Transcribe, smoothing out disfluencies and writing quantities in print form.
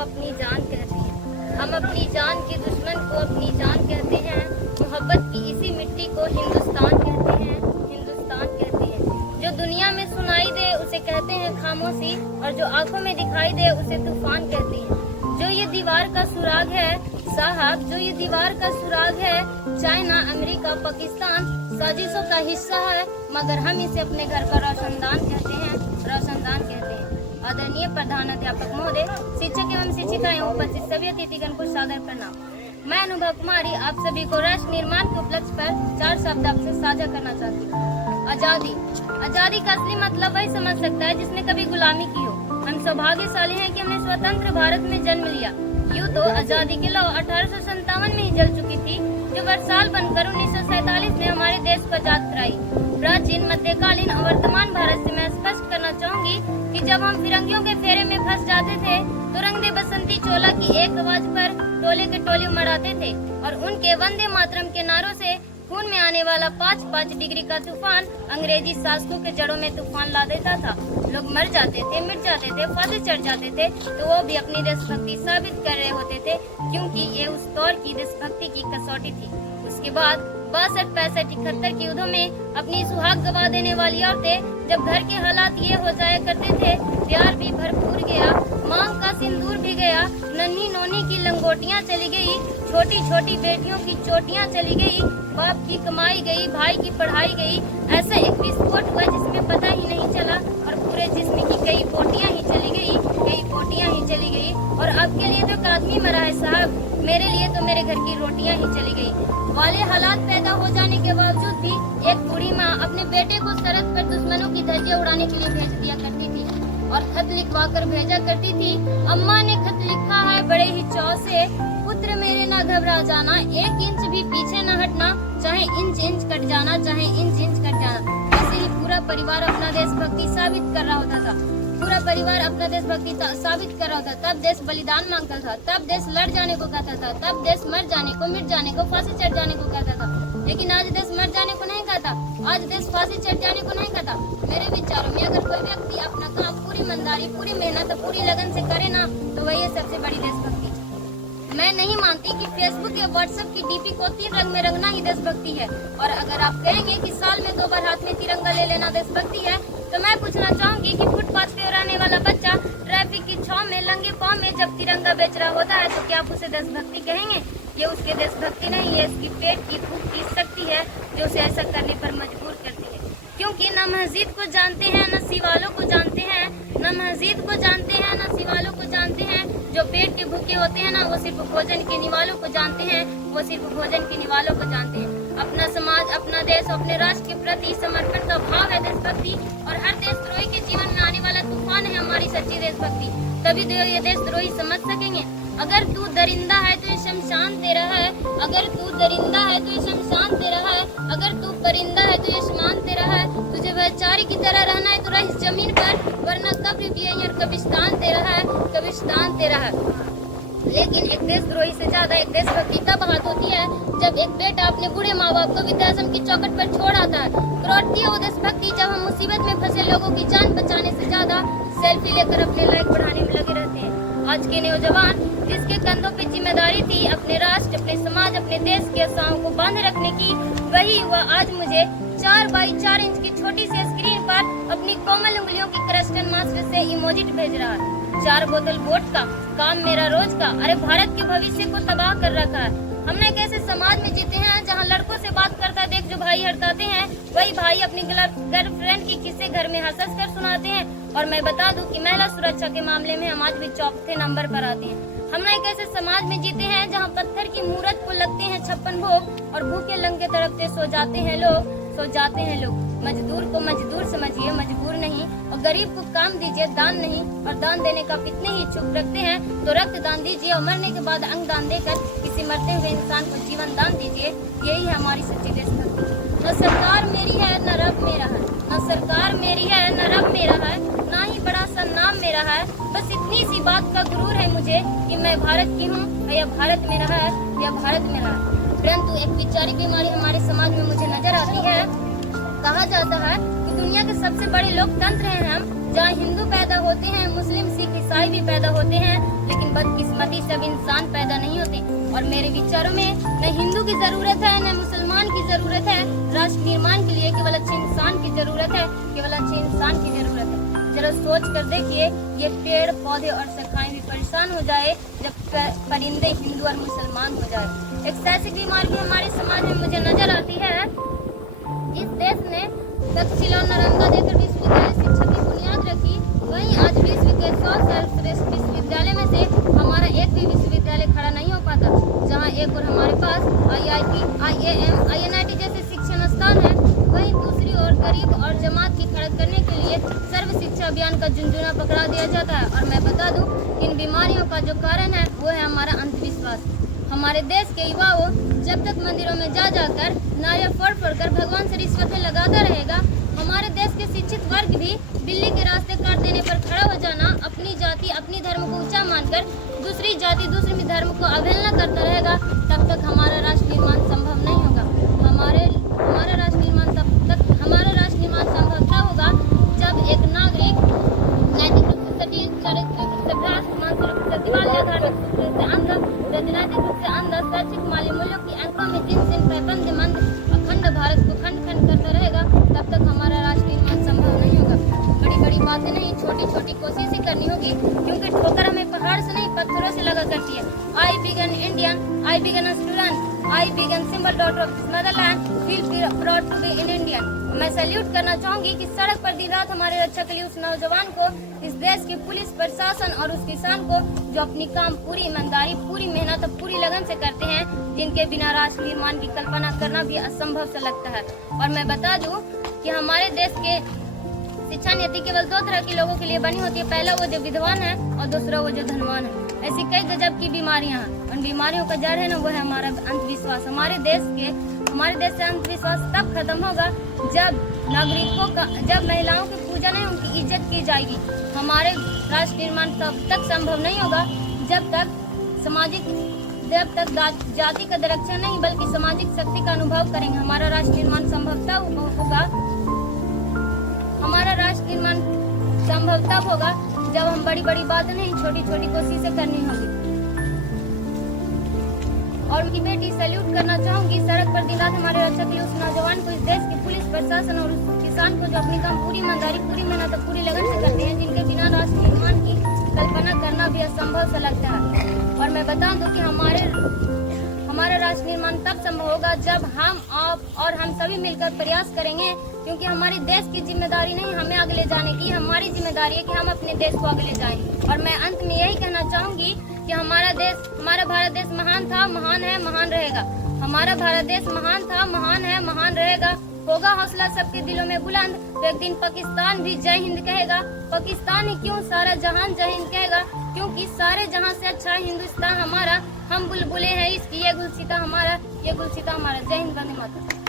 अपनी जान कहते हैं। हम अपनी जान के दुश्मन को अपनी जान कहते हैं। मोहब्बत की इसी मिट्टी को हिंदुस्तान कहते हैं, हिंदुस्तान कहते हैं। जो दुनिया में सुनाई दे उसे कहते हैं खामोशी, और जो आंखों में दिखाई दे उसे तूफान कहते हैं। जो ये दीवार का सुराग है साहब, जो ये दीवार का सुराग है, चाइना, अमेरिका, पाकिस्तान साजिशों का हिस्सा है, मगर हम इसे अपने घर का रोशनदान कहते हैं, रोशनदान कहते हैं। आदरणीय प्रधानाध्यापक महोदय, शिक्षक एवं शिक्षिकाएं, उपस्थित सभी अतिथिगण को सादर प्रणाम। मैं अनुभव कुमारी आप सभी को राष्ट्र निर्माण के उपलक्ष्य पर 4 शब्द आपसे साझा करना चाहती हूँ। आजादी। आजादी का असली मतलब वही समझ सकता है जिसने कभी गुलामी की हो। हम सौभाग्यशाली हैं कि हमने स्वतंत्र भारत में जन्म लिया। यूँ तो आजादी की लौ 1857 में ही जल चुकी थी, जो वर्षाल बनकर 1947 में हमारे देश को आजाद कराई। प्राचीन, मध्यकालीन और वर्तमान भारत से मैं स्पष्ट करना चाहूंगी कि जब हम फिरंगियों के फेरे में फंस जाते थे तो रंग दे बसंती चोला की एक आवाज पर टोले के टोले उमड़ाते थे, और उनके वंदे मातरम के नारों से खून में आने वाला 5-5 डिग्री का तूफान अंग्रेजी शासकों के जड़ों में तूफान ला देता था। लोग मर जाते थे, मिट जाते थे, फांसी चढ़ जाते थे, तो वो भी अपनी देशभक्ति साबित कर रहे होते थे, क्योंकि ये उस दौर की देशभक्ति की कसौटी थी। उसके बाद 62, 65, 71 के युद्धों में अपनी सुहाग गवा देने वाली औरतें जब घर के हालात ये हो जाया करते थे, प्यार भी भरपूर गया, मांग का सिंदूर भी गया, नन्ही नोनी की लंगोटियां चली गई, छोटी छोटी बेटियों की चोटियां चली गई, बाप की कमाई गई, भाई की पढ़ाई गई। ऐसा एक विस्फोट हुआ जिसमें पता ही नहीं चला, और पूरे जिस्म की कई बोटियां ही चली गई, कई बोटियां ही चली गई। और आपके लिए तो एक आदमी मरा है साहब, मेरे लिए तो मेरे घर की रोटियां ही चली गई। वाले हालात पैदा हो जाने के बावजूद भी एक बूढ़ी माँ अपने बेटे को सरहद पर दुश्मनों की धज्जियां उड़ाने के लिए भेज दिया करती थी, और खत लिखवा कर भेजा करती थी। अम्मा ने खत लिखा है बड़े ही चाव से, पुत्र मेरे ना घबरा जाना, 1 इंच भी पीछे न हटना, चाहे इंच इंच कट जाना, चाहे इंच इंच कट जाना। ऐसे ही पूरा परिवार अपना देशभक्ति साबित कर रहा होता था, पूरा परिवार अपना देशभक्ति साबित कर रहा होता। तब देश बलिदान मांगता था, तब देश लड़ जाने को कहता था, तब देश मर जाने को, मिट जाने को, फांसी चढ़ जाने को कहता था। लेकिन आज देश मर जाने को नहीं कहता, आज देश फांसी चढ़ जाने को नहीं कहता। मेरे विचारों में अगर कोई व्यक्ति अपना काम पूरी ईमानदारी, पूरी मेहनत, पूरी लगन से करे ना, तो वही है सबसे बड़ी देशभक्ति। मैं नहीं मानती कि फेसबुक या व्हाट्सएप की डीपी को 3 रंग में रंगना ही देशभक्ति है। और अगर आप कहेंगे कि साल में 2 बार हाथ में तिरंगा ले लेना देशभक्ति है, तो मैं पूछना चाहूंगी कि फुटपाथ पे रहने वाला बच्चा ट्रैफिक की छाव में नंगे पांव में जब तिरंगा बेच रहा होता है, तो क्या आप उसे देशभक्ति कहेंगे? ये उसके देशभक्ति नहीं है, इसकी पेट की भूख की शक्ति है जो उसे ऐसा करने पर मजबूर करती है। क्योंकि न मस्जिद को जानते हैं, न शिवालों को जानते हैं, न मस्जिद को जानते हैं, न शिवालों को जानते हैं। जो पेट के भूखे होते हैं ना, वो सिर्फ भोजन के निवालों को जानते हैं, वो सिर्फ भोजन के निवालों को जानते हैं। अपना समाज, अपना देश, अपने राष्ट्र के प्रति समर्पण का भाव है देशभक्ति, और हर देशद्रोही के जीवन में आने वाला तूफान है हमारी सच्ची देशभक्ति। तभी तो ये देशद्रोही समझ सकेंगे। अगर तू दरिंदा है तो ये शमशान तेरा है, अगर तू दरिंदा है तो ये शमशान तेरा है, अगर तू परिंदा है तो ये आसमान तेरा है। तुझे बेचारी की तरह रहना है तो रह इस जमीन पर, वरना कब्र भी है और कब्रिस्तान तेरा है, कब्रिस्तान तेरा है। लेकिन एक देशद्रोही से ज्यादा एक देशभक्ति तब हाथ होती है जब एक बेटा अपने बूढ़े माँ बाप को वृद्धाश्रम की चौखट पर छोड़ आता है। करोड़ती है वो देशभक्ति जब हम मुसीबत में फंसे लोगों की जान बचाने से ज्यादा सेल्फी लेकर अपने लाइक बढ़ाने में लगे रहते हैं। आज के नौजवान जिसके कंधों पे जिम्मेदारी थी अपने राष्ट्र, अपने समाज, अपने देश के आशाओं को बांधे रखने की, वही हुआ आज मुझे 4x4 इंच की छोटी सी स्क्रीन पर अपनी कोमल उंगलियों की क्रस्टन मास्टर से इमोजिट भेज रहा है। 4 बोतल वोट का काम मेरा रोज का, अरे भारत के भविष्य को तबाह कर रखा है। हमने एक ऐसे समाज में जीते हैं जहाँ लड़कों से बात करता देख जो भाई हड़काते हैं, वही भाई अपनी गर्लफ्रेंड की किस्से घर में हंस कर सुनाते हैं। और मैं बता दूं कि महिला सुरक्षा के मामले में हम आज भी चौथे नंबर पर आते हैं। हमने एक ऐसे समाज में जीते हैं जहाँ पत्थर की मूरत को लगते हैं 56 भोग, और भूखे लंगे तड़पते सो जाते हैं लोग, सो जाते हैं लोग। मजदूर को मजदूर समझिए, मजबूर नहीं, और गरीब को काम दीजिए, दान नहीं। और दान देने का कितने ही इच्छुक रखते हैं तो रक्त दान दीजिए, और मरने के बाद अंग दान देकर किसी मरते हुए इंसान को जीवन दान दीजिए। यही है हमारी सच्ची देशभक्ति। न सरकार मेरी है न रब मेरा है, न सरकार मेरी है न रब मेरा है, ना ही बड़ा सा नाम मेरा है। बस इतनी सी बात का गुरूर है मुझे कि मैं भारत की हूँ, या भारत मेरा है, या भारत मेरा है। परंतु एक वैचारिक बीमारी हमारे समाज में मुझे नजर आती है। कहा जाता है कि दुनिया के सबसे बड़े लोकतंत्र हैं हम, जहाँ हिंदू पैदा होते हैं, मुस्लिम, सिख, ईसाई भी पैदा होते हैं, लेकिन ये सब इंसान पैदा नहीं होते। और मेरे विचारों में न हिंदू की जरूरत है न मुसलमान की जरूरत है। राष्ट्र निर्माण के लिए केवल अच्छे इंसान की जरूरत है, केवल अच्छे इंसान की जरूरत है। जरा सोच कर देखिए, ये पेड़ पौधे और शाखाएं भी परेशान हो जाए जब परिंदे हिंदू और मुसलमान हो जाए। एक ऐसी बीमारी भी हमारे समाज में मुझे नजर आती है। जिस देश ने तक्षशिला और नालंदा देकर विश्वविद्यालय शिक्षा की बुनियाद रखी, वहीं आज विश्व के 100 सर्वश्रेष्ठ विश्वविद्यालय में से हमारा एक भी विश्वविद्यालय खड़ा नहीं हो पाता। जहां एक और हमारे पास IIT, IIM, INIT जैसे शिक्षण स्थान है, वहीं दूसरी ओर गरीब और जमात की खड़क करने के लिए सर्व शिक्षा अभियान का झुंझुना पकड़ा दिया जाता है। और मैं बता दूं, इन बीमारियों का जो कारण है वो है हमारा अंधविश्वास। हमारे देश के युवाओं जब तक मंदिरों में जा जाकर नारियल फोड़ कर भगवान से रिश्वतें लगाता रहेगा, हमारे देश के शिक्षित वर्ग भी बिल्ली के रास्ते काट देने पर खड़ा हो जाना, अपनी जाति अपनी धर्म को ऊंचा मानकर दूसरी जाति दूसरी धर्म को अवहेलना करता रहेगा, तब तक हमारा राष्ट्र निर्माण संभव नहीं होगा। हमारा राष्ट्र निर्माण संभव तब होगा जब एक नागरिक नैतिक रूप से सटीक, चारित्रिक रूप से भ्रष्ट, मानसिक रूप से दिवालिया, धार्मिक रूप से अंध, राजनीतिक रूप से अंध, शैक्षिक माली मूल्यों की आंखों में जिनसे पैबंद अखंड भारत को खंड खंड करता रहेगा, तब तक हमारा राष्ट्र निर्माण संभव नहीं होगा। बड़ी बड़ी बातें नहीं, छोटी छोटी कोशिश ही करनी होगी, क्योंकि ठोकर हमें पहाड़ से नहीं पत्थरों से लगा करती है। I began Indian, I began a student, I began simple daughter of this motherland, feel proud to be in Indian। मैं सैल्यूट करना चाहूंगी कि सड़क पर दिन रात हमारे रक्षा के लिए उस नौजवान को, इस देश के पुलिस प्रशासन और उस किसान को जो अपनी काम पूरी ईमानदारी, पूरी मेहनत और पूरी लगन से करते हैं, जिनके बिना राष्ट्र निर्माण की कल्पना करना भी असंभव सा लगता है। और मैं बता दूं कि हमारे देश के शिक्षा नीति केवल 2 तरह के लोगों के लिए बनी होती है। पहला वो जो विद्वान है और दूसरा वो जो धनवान है। ऐसी कई गजब की बीमारियां हैं। उन बीमारियों का जड़ है ना, वो है हमारा अंधविश्वास। हमारे देश से अंधविश्वास तब खत्म होगा जब महिलाओं की पूजा नहीं, उनकी इज्जत की जाएगी। हमारे राष्ट्र निर्माण तब तक संभव नहीं होगा जब तक जाति का संरक्षण नहीं बल्कि सामाजिक शक्ति का अनुभव करेंगे। हमारा राष्ट्र निर्माण संभव तब होगा जब हम बड़ी बड़ी बातें नहीं, छोटी छोटी कोशिशें करनी होगी। और उनकी बेटी सैल्यूट करना चाहूंगी, सड़क पर दिन रात हमारे रक्षा के लिए उस नौजवान को, इस देश के पुलिस प्रशासन और उस किसान को जो अपनी काम पूरी ईमानदारी, पूरी मेहनत और पूरी लगन से करते हैं, जिनके बिना राष्ट्र निर्माण की कल्पना करना भी असंभव सा लगता है। और मैं बता दूं कि हमारा राष्ट्र निर्माण तब संभव होगा जब हम, आप और हम सभी मिलकर प्रयास करेंगे, क्योंकि हमारी देश की जिम्मेदारी नहीं हमें आगे ले जाने की, हमारी जिम्मेदारी है कि हम अपने देश को आगे ले जाएं। और मैं अंत में यही कहना चाहूंगी कि हमारा भारत देश महान था, महान है, महान रहेगा। हमारा भारत देश महान था, महान है, महान रहेगा। होगा हौसला सबके दिलों में बुलंद, तो एक दिन पाकिस्तान भी जय हिंद कहेगा। पाकिस्तान ही क्यों, सारा जहान जय हिंद कहेगा, क्योंकि सारे जहां से अच्छा हिंदुस्तान हमारा। हम बुलबुलें हैं इसकी, ये गुलसिता हमारा। जय हिंद, वंदे मातरम।